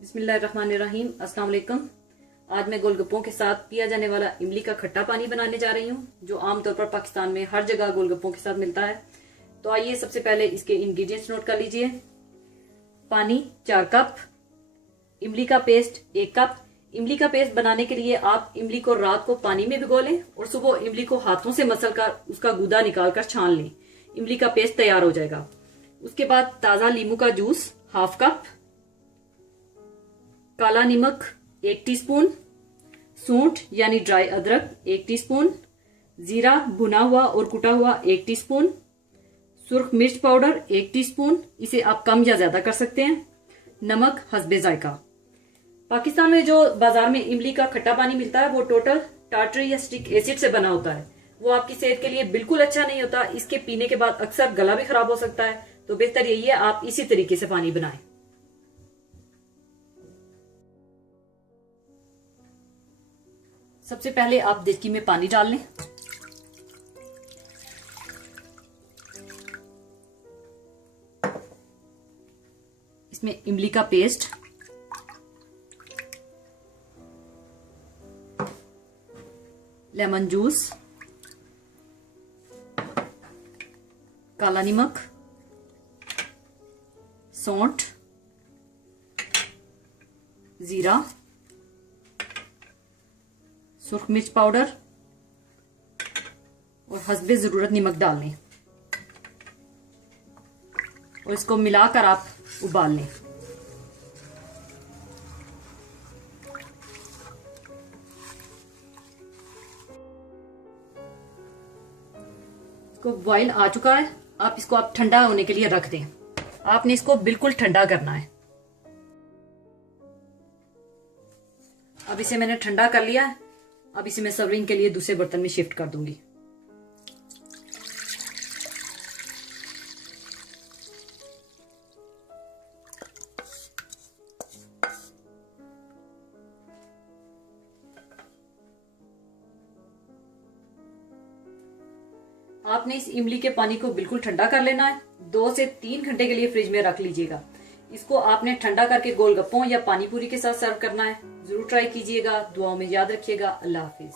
बिस्मिल्लाहिर्रहमानिर्रहीम। अस्सलाम वालेकुम। आज मैं गोलगप्पों के साथ पिया जाने वाला इमली का खट्टा पानी बनाने जा रही हूँ, जो आमतौर पर पाकिस्तान में हर जगह गोलगप्पों के साथ मिलता है। तो आइए सबसे पहले इसके इंग्रेडिएंट्स नोट कर लीजिए। पानी 4 कप, इमली का पेस्ट 1 कप। इमली का पेस्ट बनाने के लिए आप इमली को रात को पानी में भिगो लें और सुबह इमली को हाथों से मसल कर उसका गूदा निकाल कर छान लें। इमली का पेस्ट तैयार हो जाएगा। उसके बाद ताजा नींबू का जूस 1/2 कप, काला नमक 1 टीस्पून, सूंठ यानी ड्राई अदरक 1 टीस्पून, जीरा भुना हुआ और कुटा हुआ 1 टीस्पून, सुर्ख मिर्च पाउडर 1 टीस्पून, इसे आप कम या ज्यादा कर सकते हैं, नमक हस्बे जायका। पाकिस्तान में जो बाजार में इमली का खट्टा पानी मिलता है वो टोटल टार्टरिक एसिड से बना होता है। वो आपकी सेहत के लिए बिल्कुल अच्छा नहीं होता। इसके पीने के बाद अक्सर गला भी खराब हो सकता है। तो बेहतर यही है आप इसी तरीके से पानी बनाएं। सबसे पहले आप देचकी में पानी डाल लें। इसमें इमली का पेस्ट, लेमन जूस, काला नमक, सौंठ, जीरा, सुर्ख मिर्च पाउडर और हस्बे जरूरत नमक डाल लें और इसको मिलाकर आप उबाल लें। इसको बॉईल आ चुका है। आप इसको ठंडा होने के लिए रख दें। आपने इसको बिल्कुल ठंडा करना है। अब इसे मैंने ठंडा कर लिया है। अब इसे मैं सर्विंग के लिए दूसरे बर्तन में शिफ्ट कर दूंगी। आपने इस इमली के पानी को बिल्कुल ठंडा कर लेना है। 2 से 3 घंटे के लिए फ्रिज में रख लीजिएगा। इसको आपने ठंडा करके गोलगप्पों या पानी पूरी के साथ सर्व करना है। जरूर ट्राई कीजिएगा। दुआओं में याद रखिएगा। अल्लाह हाफिज।